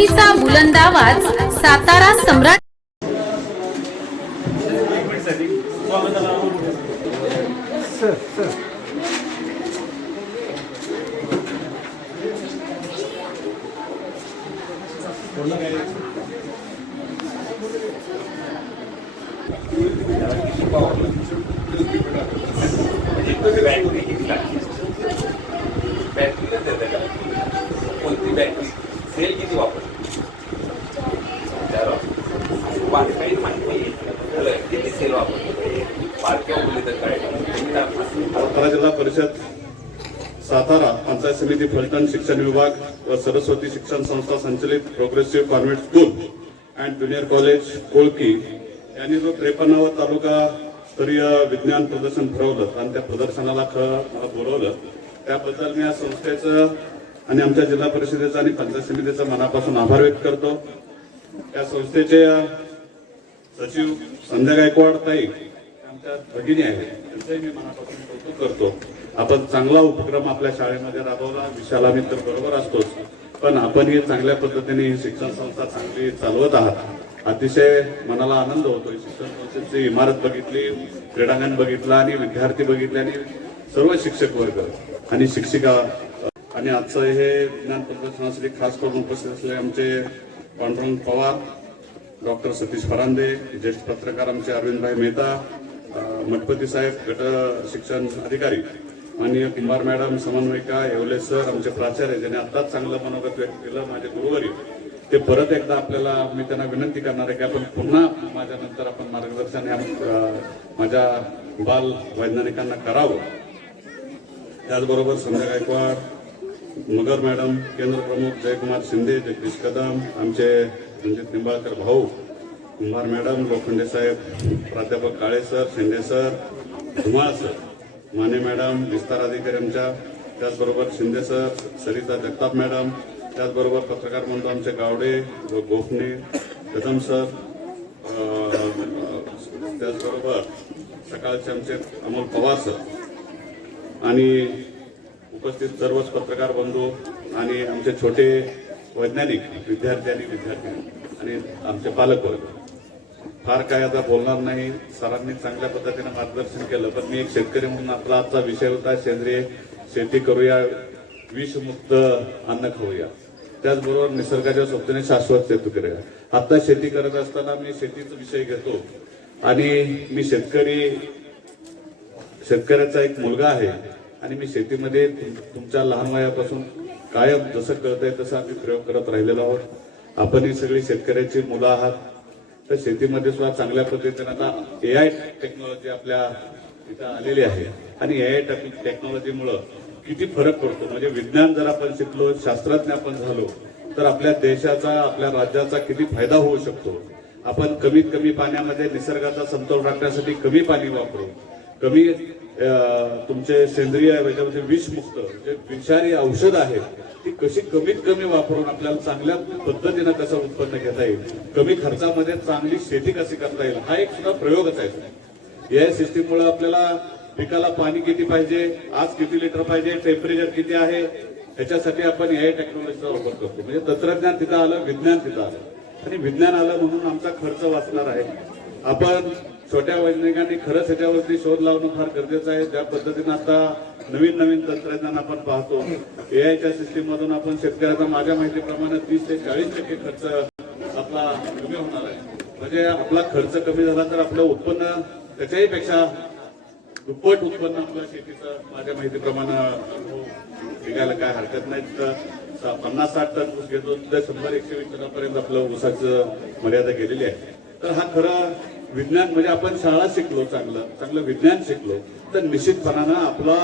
लोकशाहीचा बुलंद आवाज सातारा सम्राट बॅटरीला सेल किती माहिती किती सेल वापरतो बारक्या बोलले तर काय? सातारा जिल्हा परिषद सातारा पंचायत समिती फलटण शिक्षण विभाग व सरस्वती शिक्षण संस्था संचलित progressive convent school and junior college Kolki. यांनी जो त्रेपन्नावा तालुका स्तरीय विज्ञान प्रदर्शन भरवलं आणि त्या प्रदर्शनाला खरं मला बोलवलं. त्याबद्दल मी या संस्थेचं आणि आमच्या जिल्हा परिषदेचा आणि पंचायत समितीचा मनापासून आभार व्यक्त करतो. या संस्थेचे सचिव संध्या गायकवाड ताई आमच्या भगिनी आहेत. त्यांचंही मी मनापासून कौतुक करतो. आपण चांगला उपक्रम आपल्या शाळेमध्ये राबवला. विशाला मी तर बरोबर असतोच. पण आपण ही चांगल्या पद्धतीने ही शिक्षण संस्था चांगली चालवत आहात. अतिशय मनाला आनंद होतो शिक्षण संस्थेची इमारत बघितली क्रीडांगण बघितलं आणि विद्यार्थी बघितले आणि सर्व शिक्षक वर्ग आणि शिक्षिका आणि आजचं हे ज्ञान प्रदर्शनासाठी खास करून उपस्थित असलेले आमचे पांडुरंग पवार डॉक्टर सतीश फरांदे ज्येष्ठ पत्रकार आमचे अरविंदभाई मेहता मठपती साहेब गट शिक्षण अधिकारी माननीय कुंभार मॅडम समन्वयिका येवले सर आमचे प्राचार्य ज्यांनी आत्ताच चांगलं मनोगत व्यक्त केलं माझे गुरुवारी ते परत एकदा आपल्याला मी त्यांना विनंती करणार आहे की आपण पुन्हा माझ्यानंतर आपण मार्गदर्शन या माझ्या बाल वैज्ञानिकांना करावं. त्याचबरोबर संजय गायकवाड मगर मॅडम केंद्र प्रमुख जयकुमार शिंदे जगदीश कदम आमचे रणजित निंबाळकर भाऊ कुंभार मॅडम लोखंडे साहेब प्राध्यापक Kale sir Shinde sir Dhumal sir Mane madam विस्तार अधिकारी आमच्या त्याचबरोबर शिंदे सर सरिता जगताप मॅडम त्याचबरोबर पत्रकार बंधू आमचे गावडे व गोफणे कदम सर त्याचबरोबर सकाळचे आमचे अमोल पवार सर. आणि उपस्थित सर्वच पत्रकार बंधू आणि आमचे छोटे वैज्ञानिक विद्यार्थी आणि विद्यार्थी आणि आमचे पालक वर्ग फार काय आता बोलणार नाही. सरांनी चांगल्या पद्धतीने मार्गदर्शन केलं पण मी एक शेतकरी म्हणून आपला आजचा विषय होता सेंद्रिय शेती करूया विषमुक्त अन्न खाऊया. त्याचबरोबर निसर्गाच्या सोबतीने शाश्वत शेती करूया. आता शेती करत असताना मी शेतीचा विषय घेतो आणि मी शेतकरी शेतकऱ्याचा एक मुलगा आहे. आणि मी शेतीमध्ये तुमच्या लहान वयापासून कायम जसं कळतंय तसं आम्ही प्रयोग करत राहिलेलो आहोत. आपण ही सगळी शेतकऱ्याची मुलं आहात. तर शेतीमध्ये सुद्धा चांगल्या पद्धतीने आता ए आय टेक्नॉलॉजी आपल्या इथं आलेली आहे. आणि ए आय टेक्नॉलॉजीमुळं किती फरक पडतो? म्हणजे विज्ञान जर आपण शिकलो शास्त्रज्ञ आपण झालो तर आपल्या देशाचा आपल्या राज्याचा किती फायदा होऊ शकतो? आपण कमीत कमी पाण्यामध्ये निसर्गाचा समतोल राखण्यासाठी कमी पाणी वापरू. कमी तुमचे सेंद्रिय याच्यामध्ये विषमुक्त जे विषारी औषध आहेत ती कशी कमीत कमी वापरून आपल्याला चांगल्या पद्धतीनं कसं उत्पन्न घेता येईल? कमी खर्चामध्ये चांगली शेती कशी करता येईल? हा एक सुद्धा प्रयोगच आहे. या सिस्टीममुळे आपल्याला पिकाला पाणी किती पाहिजे आज किती लिटर पाहिजे टेम्परेचर किती आहे त्याच्यासाठी आपण ए टेक्नॉलॉजीचा वापर करतो. म्हणजे तंत्रज्ञान तिथं आलं विज्ञान तिथं आलं. आणि विज्ञान आलं म्हणून आमचा खर्च वाचणार आहे. आपण छोट्या वैज्ञानिकांनी खरंच ह्याच्यावरती शोध लावणं फार गरजेचं आहे. ज्या पद्धतीनं आता नवीन नवीन तंत्रज्ञान आपण पाहतो एआयच्या सिस्टीम मधून आपण शेतकऱ्याचा माझ्या माहितीप्रमाणे तीस ते चाळीस टक्के खर्च आपला कमी होणार आहे. म्हणजे आपला खर्च कमी झाला तर आपलं उत्पन्न त्याच्याही पेक्षा दुप्पट उत्पन्न आपल्या शेतीचं माझ्या माहितीप्रमाणे निघायला काय हरकत नाही. तर पन्नास साठ टन ऊस घेतो तर शंभर एकशे वीस टनापर्यंत आपलं ऊसाचं मर्यादा गेलेली आहे. तर हा खरा विज्ञान म्हणजे आपण शाळा शिकलो चांगलं चांगलं विज्ञान शिकलो तर निश्चितपणानं आपला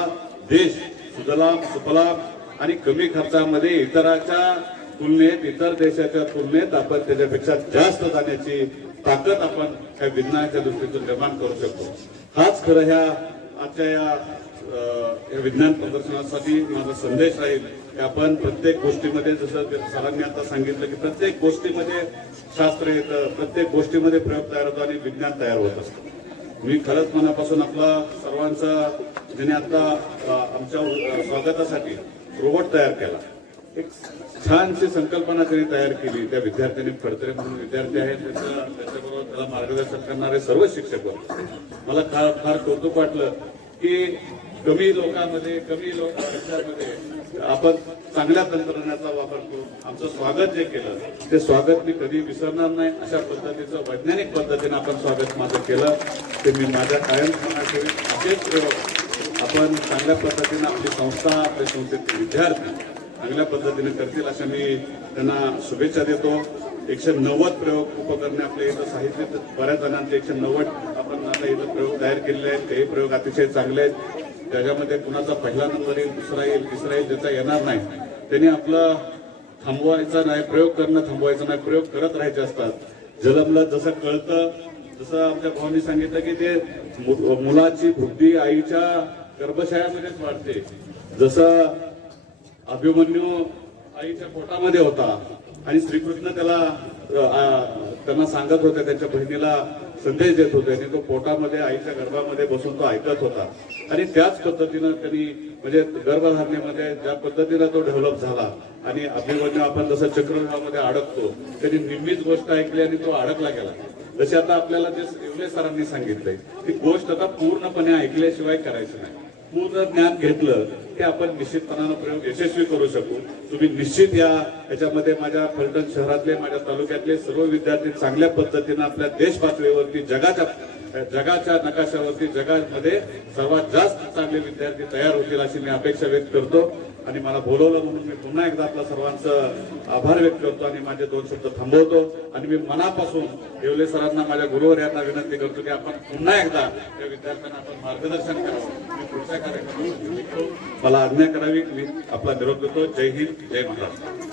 देश सुजलाम सुफलाम आणि कमी खर्चामध्ये इतराच्या तुलनेत इतर देशाच्या तुलनेत आपण त्याच्यापेक्षा जास्त जाण्याची ताकद आपण या विज्ञानाच्या दृष्टीतून निर्माण करू शकतो. हाच खरं ह्या आजच्या या या विज्ञान प्रदर्शनासाठी माझा संदेश राहील. की आपण प्रत्येक गोष्टीमध्ये जसं सरांनी आता सांगितलं की प्रत्येक गोष्टीमध्ये शास्त्र येतं प्रत्येक गोष्टीमध्ये प्रयोग तयार होतो आणि विज्ञान तयार होत असतं. मी खरंच मनापासून आपला सर्वांचा ज्याने आता आमच्या स्वागतासाठी रोबोट तयार केला एक छानशी संकल्पना त्यांनी तयार केली. त्या विद्यार्थ्यांनी फडतरे म्हणून विद्यार्थी आहेत त्याचं त्याच्याबरोबर त्याला मार्गदर्शन करणारे सर्व शिक्षक मला फार फार कौतुक वाटलं की कमी लोकांमध्ये कमी लोक आपण चांगल्या तंत्रज्ञानाचा वापर करून आमचं स्वागत जे केलं ते स्वागत मी कधी विसरणार नाही. अशा पद्धतीचं वैज्ञानिक पद्धतीने आपण स्वागत माझं केलं. ते मी माझ्या कायम स्मरणात ठेवेन. असेच प्रयोग आपण चांगल्या पद्धतीनं आपली संस्था आपल्या संस्थेचे विद्यार्थी चांगल्या पद्धतीने करतील अशा मी त्यांना शुभेच्छा देतो. एकशे नव्वद प्रयोग उपकरणे आपल्या इथं साहित्य बऱ्याच जणांचे एकशे नव्वद आपण आता इथं प्रयोग तयार केलेले आहेत. ते प्रयोग अतिशय चांगले आहेत. त्याच्यामध्ये कुणाचा पहिला नंबर येईल दुसरा येईल तिसरा येईल ज्याचा येणार नाही. त्यांनी आपलं थांबवायचा नाही प्रयोग करणं थांबवायचं नाही प्रयोग करत राहायचे असतात. जलमला जसं कळतं जसं आमच्या भावांनी सांगितलं की ते मुलाची बुद्धी आईच्या गर्भशयामध्येच वाढते. जसं अभिमन्यू आईच्या पोटामध्ये होता आणि श्रीकृष्ण त्याला त्यांना सांगत होते त्यांच्या बहिणीला संदेश देत होते. आणि तो पोटामध्ये आईच्या गर्भामध्ये बसून तो ऐकत होता. आणि त्याच पद्धतीनं त्यांनी म्हणजे गर्भधारणेमध्ये ज्या पद्धतीनं तो डेव्हलप झाला आणि अभिमन्यू आपण जसं चक्रव्यूहामध्ये अडकतो त्यांनी निम्मीच गोष्ट ऐकली आणि तो अडकला गेला. जसे आता आपल्याला जे येवले सरांनी सांगितलंय ती गोष्ट आता पूर्णपणे ऐकल्याशिवाय करायची नाही. पूर्ण ज्ञान घेतलं ते आपण निश्चितपणानं प्रयोग यशस्वी करू शकू. तुम्ही निश्चित या. याच्यामध्ये माझ्या फलटण शहरातले माझ्या तालुक्यातले सर्व विद्यार्थी चांगल्या पद्धतीनं आपल्या देश पातळीवरती जगाच्या जगाच्या नकाशावरती जगामध्ये सर्वात जास्त चांगले विद्यार्थी तयार होतील अशी मी अपेक्षा व्यक्त करतो. आणि मला बोलवलं म्हणून मी पुन्हा एकदा आपल्या सर्वांचं आभार व्यक्त करतो आणि माझे दोन शब्द थांबवतो. आणि मी मनापासून येवले सरांना माझ्या गुरुवर यांना विनंती करतो की आपण पुन्हा एकदा त्या विद्यार्थ्यांना आपण मार्गदर्शन करावं. मी पुढच्या कार्यक्रमात मला आज्ञा करावी. मी आपला निरोप देतो. जय हिंद. जय महाराष्ट्र.